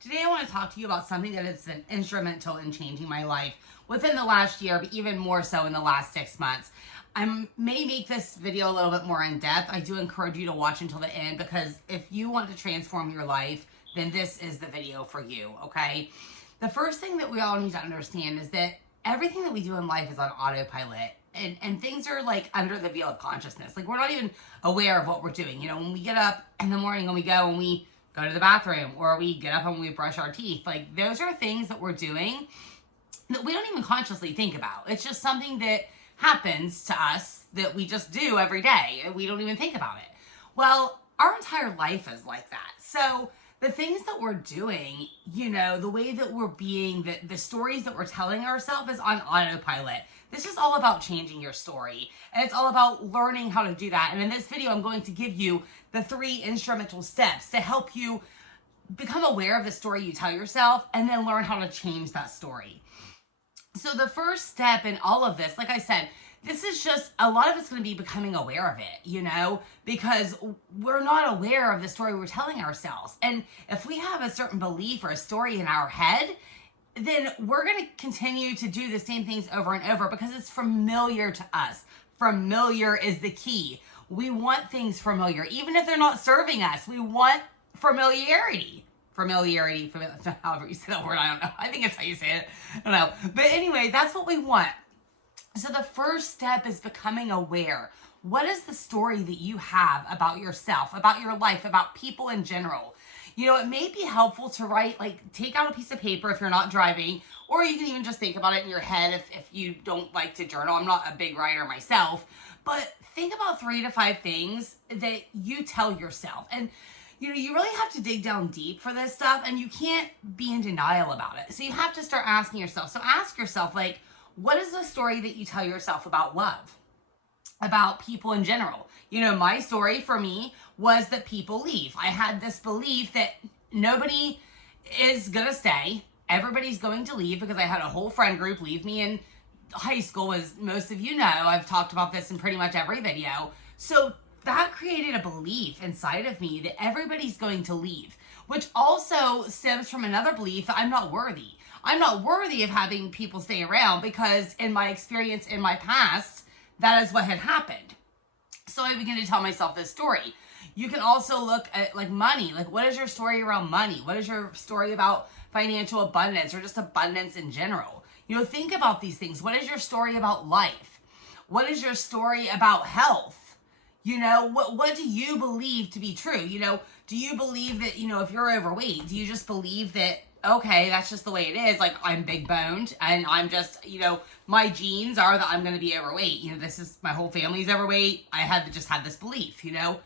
Today I want to talk to you about something that has been instrumental in changing my life within the last year, but even more so in the last 6 months. I may make this video a little bit more in depth. I do encourage you to watch until the end because if you want to transform your life, then this is the video for you, okay? The first thing that we all need to understand is that everything that we do in life is on autopilot. And things are like under the veil of consciousness. Like we're not even aware of what we're doing. You know, when we get up in the morning and we go to the bathroom, or we get up and we brush our teeth, like those are things that we're doing that we don't even consciously think about. It's just something that happens to us that we just do every day and we don't even think about it. Well, our entire life is like that. So the things that we're doing, you know, the way that we're being, the stories that we're telling ourselves is on autopilot. This is all about changing your story, and it's all about learning how to do that. And in this video, I'm going to give you the 3 instrumental steps to help you become aware of the story you tell yourself and then learn how to change that story. So the first step in all of this, like I said, this is just, a lot of it's going to be becoming aware of it, you know, because we're not aware of the story we're telling ourselves. And if we have a certain belief or a story in our head, then we're going to continue to do the same things over and over because it's familiar to us. Familiar is the key. We want things familiar. Even if they're not serving us, we want familiarity. Familiarity, however you say that word, I don't know. I think it's how you say it. I don't know. But anyway, that's what we want. So the first step is becoming aware. What is the story that you have about yourself, about your life, about people in general? You know, it may be helpful to write, like take out a piece of paper if you're not driving, or you can even just think about it in your head if you don't like to journal. I'm not a big writer myself, but think about 3 to 5 things that you tell yourself. And, you know, you really have to dig down deep for this stuff, and you can't be in denial about it. So you have to start asking yourself. So ask yourself, like, what is the story that you tell yourself about love? About people in general? You know, my story for me was that people leave. I had this belief that nobody is gonna stay. Everybody's going to leave because I had a whole friend group leave me in high school, as most of you know. I've talked about this in pretty much every video. So that created a belief inside of me that everybody's going to leave, which also stems from another belief that I'm not worthy. I'm not worthy of having people stay around because in my experience in my past, that is what had happened. So I began to tell myself this story. You can also look at like money. Like, what is your story around money? What is your story about financial abundance or just abundance in general? You know, think about these things. What is your story about life? What is your story about health? You know, what do you believe to be true? You know, do you believe that, you know, if you're overweight, do you just believe that, okay, that's just the way it is? Like, I'm big boned and I'm just, you know, my genes are that I'm going to be overweight. You know, this is, my whole family's overweight. I had just had this belief, you know.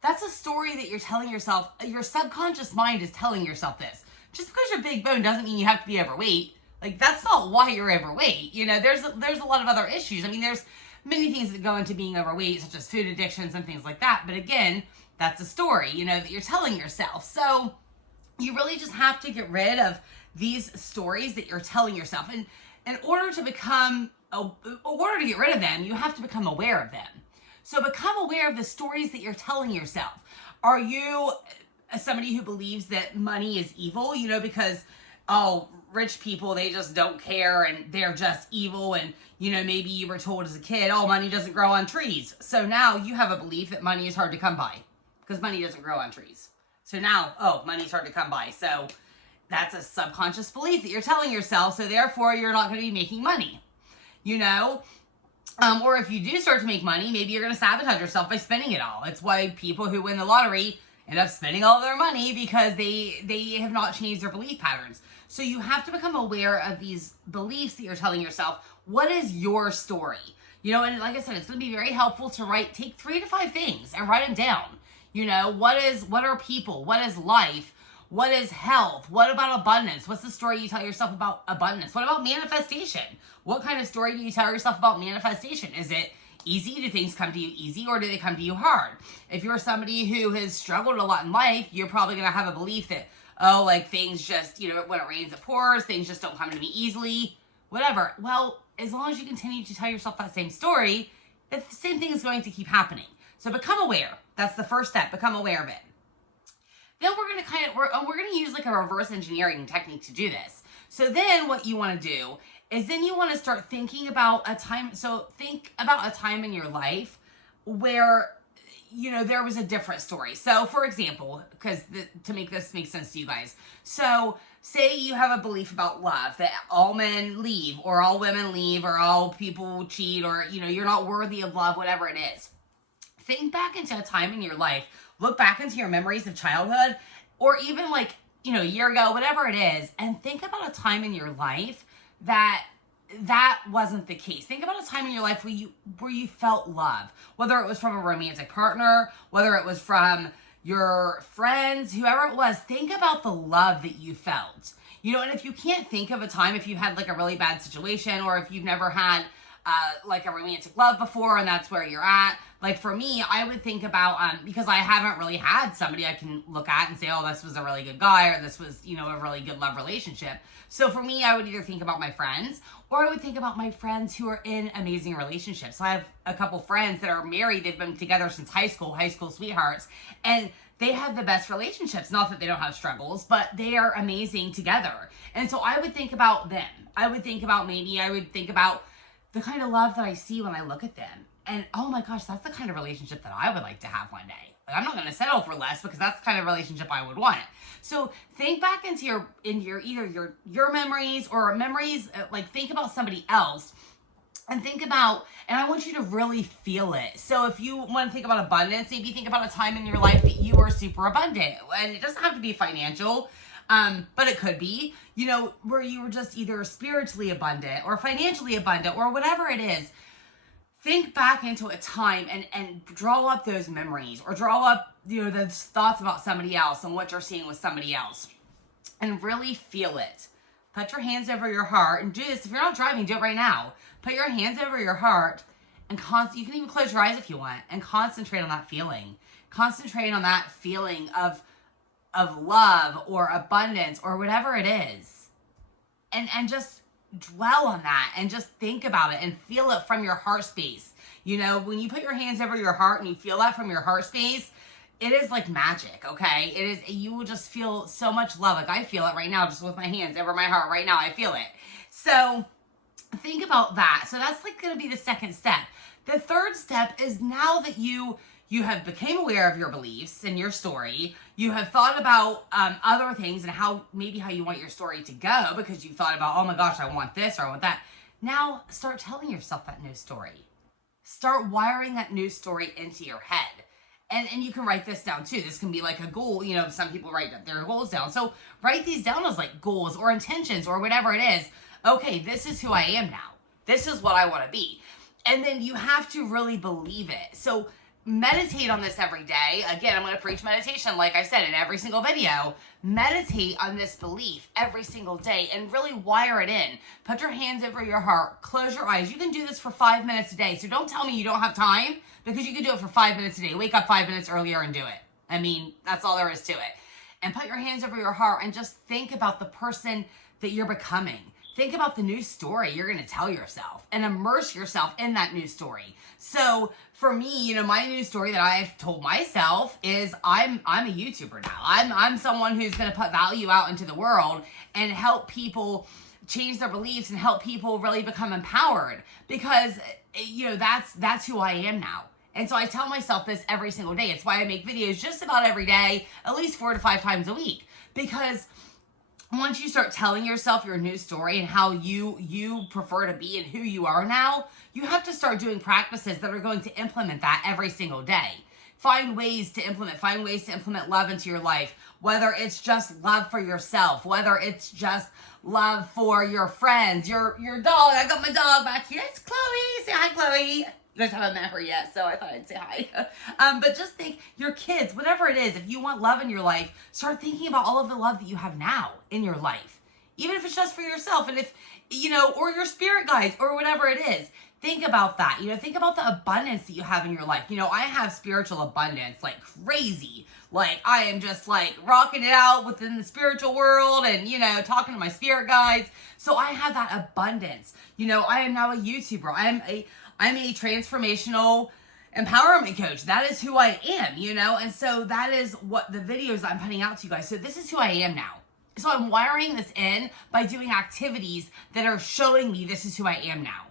That's a story that you're telling yourself. Your subconscious mind is telling yourself this. Just because you're big bone doesn't mean you have to be overweight. Like, that's not why you're overweight. You know, there's a lot of other issues. I mean, there's many things that go into being overweight, such as food addictions and things like that. But again, that's a story, you know, that you're telling yourself. So you really just have to get rid of these stories that you're telling yourself. And in order to get rid of them, you have to become aware of them. So become aware of the stories that you're telling yourself. Are you somebody who believes that money is evil? You know, because, oh, rich people, they just don't care and they're just evil. And, you know, maybe you were told as a kid, oh, money doesn't grow on trees. So now you have a belief that money is hard to come by because money doesn't grow on trees. So now, oh, money's hard to come by. So that's a subconscious belief that you're telling yourself. So therefore, you're not going to be making money, you know? Or if you do start to make money, maybe you're going to sabotage yourself by spending it all. It's why people who win the lottery end up spending all their money because they have not changed their belief patterns. So you have to become aware of these beliefs that you're telling yourself. What is your story? You know, and like I said, it's going to be very helpful to take 3 to 5 things and write them down. You know, what are people? What is life? What is health? What about abundance? What's the story you tell yourself about abundance? What about manifestation? What kind of story do you tell yourself about manifestation? Is it easy? Do things come to you easy or do they come to you hard? If you're somebody who has struggled a lot in life, you're probably going to have a belief that, oh, like things just, you know, when it rains, it pours. Things just don't come to me easily. Whatever. Well, as long as you continue to tell yourself that same story, the same thing is going to keep happening. So become aware. That's the first step. Become aware of it. Then we're going to we're going to use like a reverse engineering technique to do this. So then what you want to do is then you want to start thinking about a time. So think about a time in your life where, you know, there was a different story. So for example, because to make this make sense to you guys. So say you have a belief about love, that all men leave or all women leave or all people cheat, or, you know, you're not worthy of love, whatever it is. Think back into a time in your life, look back into your memories of childhood, or even like, you know, a year ago, whatever it is, and think about a time in your life that wasn't the case. Think about a time in your life where you felt love, whether it was from a romantic partner, whether it was from your friends, whoever it was. Think about the love that you felt. You know, and if you can't think of a time, if you've had like a really bad situation, or if you've never had like a romantic love before and that's where you're at. Like for me, I would think about, because I haven't really had somebody I can look at and say, oh, this was a really good guy, or this was, you know, a really good love relationship. So for me, I would either think about my friends, or I would think about my friends who are in amazing relationships. So I have a couple friends that are married. They've been together since high school sweethearts, and they have the best relationships. Not that they don't have struggles, but they are amazing together. And so I would think about them. I would think about the kind of love that I see when I look at them. And oh my gosh, that's the kind of relationship that I would like to have one day. Like, I'm not going to settle for less, because that's the kind of relationship I would want. So think back into either your memories or memories, like think about somebody else, and I want you to really feel it. So if you want to think about abundance, maybe think about a time in your life that you were super abundant. And it doesn't have to be financial, but it could be, you know, where you were just either spiritually abundant or financially abundant or whatever it is. Think back into a time and draw up those memories, or draw up, you know, those thoughts about somebody else and what you're seeing with somebody else, and really feel it. Put your hands over your heart and do this. If you're not driving, do it right now. Put your hands over your heart and you can even close your eyes if you want, and concentrate on that feeling. Concentrate on that feeling of love or abundance or whatever it is. And just dwell on that and just think about it and feel it from your heart space. You know, when you put your hands over your heart and you feel that from your heart space, it is like magic, okay? It is, you will just feel so much love. Like I feel it right now, just with my hands over my heart right now. I feel it. So think about that. So that's like going to be the second step. The third step is, now that you have became aware of your beliefs and your story, you have thought about other things and how you want your story to go, because you thought about, oh my gosh, I want this or I want that. Now start telling yourself that new story. Start wiring that new story into your head. And you can write this down too. This can be like a goal. You know, some people write their goals down. So write these down as like goals or intentions or whatever it is. Okay, this is who I am now. This is what I want to be. And then you have to really believe it. So meditate on this every day. Again, I'm going to preach meditation, like I said, in every single video. Meditate on this belief every single day and really wire it in. Put your hands over your heart. Close your eyes. You can do this for 5 minutes a day. So don't tell me you don't have time, because you can do it for 5 minutes a day. Wake up 5 minutes earlier and do it. I mean, that's all there is to it. And put your hands over your heart and just think about the person that you're becoming. Think about the new story you're going to tell yourself and immerse yourself in that new story. So for me, you know, my new story that I've told myself is I'm a YouTuber now. I'm someone who's going to put value out into the world and help people change their beliefs and help people really become empowered, because, you know, that's who I am now. And so I tell myself this every single day. It's why I make videos just about every day, at least 4 to 5 times a week, because once you start telling yourself your new story and how you prefer to be and who you are now, you have to start doing practices that are going to implement that every single day. Find ways to implement love into your life, whether it's just love for yourself, whether it's just love for your friends, your dog. I got my dog back here. It's Chloe. Say hi, Chloe. You guys haven't met her yet, so I thought I'd say hi. But just think, your kids, whatever it is, if you want love in your life, start thinking about all of the love that you have now in your life. Even if it's just for yourself, and if, you know, or your spirit guides, or whatever it is. Think about that. You know, think about the abundance that you have in your life. You know, I have spiritual abundance like crazy. Like, I am just like rocking it out within the spiritual world and, you know, talking to my spirit guides. So I have that abundance. You know, I am now a YouTuber. I'm a transformational empowerment coach. That is who I am, you know? And so that is what the videos I'm putting out to you guys. So this is who I am now. So I'm wiring this in by doing activities that are showing me this is who I am now.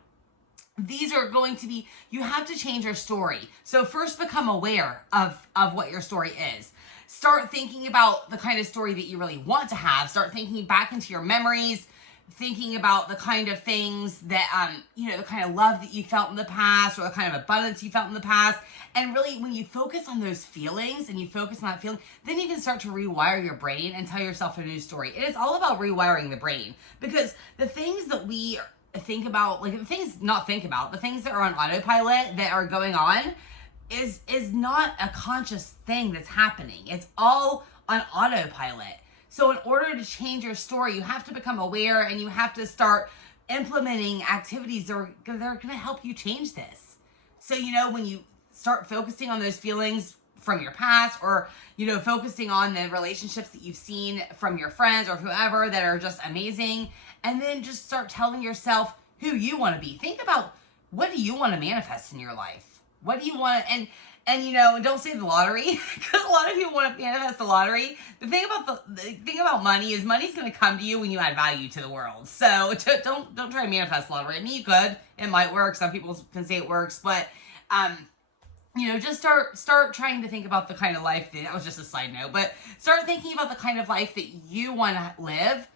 These are going to be, you have to change your story. So first become aware of what your story is. Start thinking about the kind of story that you really want to have. Start thinking back into your memories, thinking about the kind of things that, the kind of love that you felt in the past or the kind of abundance you felt in the past. And really, when you focus on those feelings and you focus on that feeling, then you can start to rewire your brain and tell yourself a new story. It is all about rewiring the brain, because the things that we think about, like the things that are on autopilot that are going on is not a conscious thing that's happening. It's all on autopilot. So in order to change your story, you have to become aware and you have to start implementing activities that are going to help you change this. So, when you start focusing on those feelings from your past, or, focusing on the relationships that you've seen from your friends or whoever that are just amazing, and then just start telling yourself who you want to be. Think about, what do you want to manifest in your life? What do you want? And don't say the lottery, because a lot of people want to manifest the lottery. The thing about money is money's going to come to you when you add value to the world. So don't try to manifest the lottery. I mean, you could. It might work. Some people can say it works, but just start trying to think about the kind of life that was just a side note, but start thinking about the kind of life that you want to live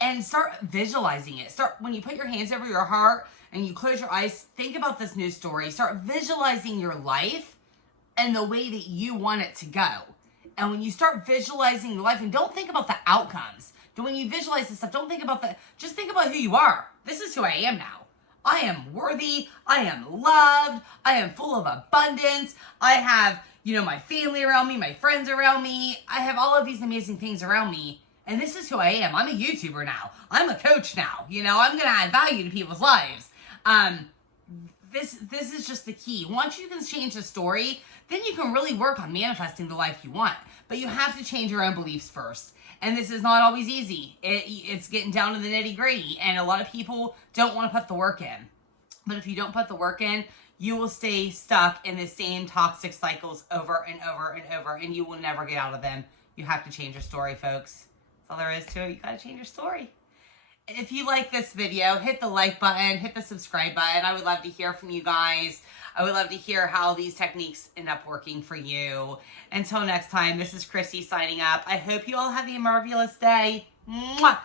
and start visualizing it. When you put your hands over your heart and you close your eyes, think about this new story. Start visualizing your life and the way that you want it to go. And when you start visualizing the life, and don't think about the outcomes. When you visualize this stuff, don't think about just think about who you are. This is who I am now. I am worthy. I am loved. I am full of abundance. I have, my family around me, my friends around me. I have all of these amazing things around me. And this is who I am. I'm a YouTuber now. I'm a coach now. I'm going to add value to people's lives. This is just the key. Once you can change the story, then you can really work on manifesting the life you want. But you have to change your own beliefs first. And this is not always easy. It's getting down to the nitty gritty. And a lot of people don't want to put the work in. But if you don't put the work in, you will stay stuck in the same toxic cycles over and over and over. And you will never get out of them. You have to change your story, folks. That's all there is to it. You got to change your story. If you like this video, hit the like button, hit the subscribe button. I would love to hear from you guys. I would love to hear how these techniques end up working for you. Until next time, this is Christy signing up. I hope you all have a marvelous day. Mwah!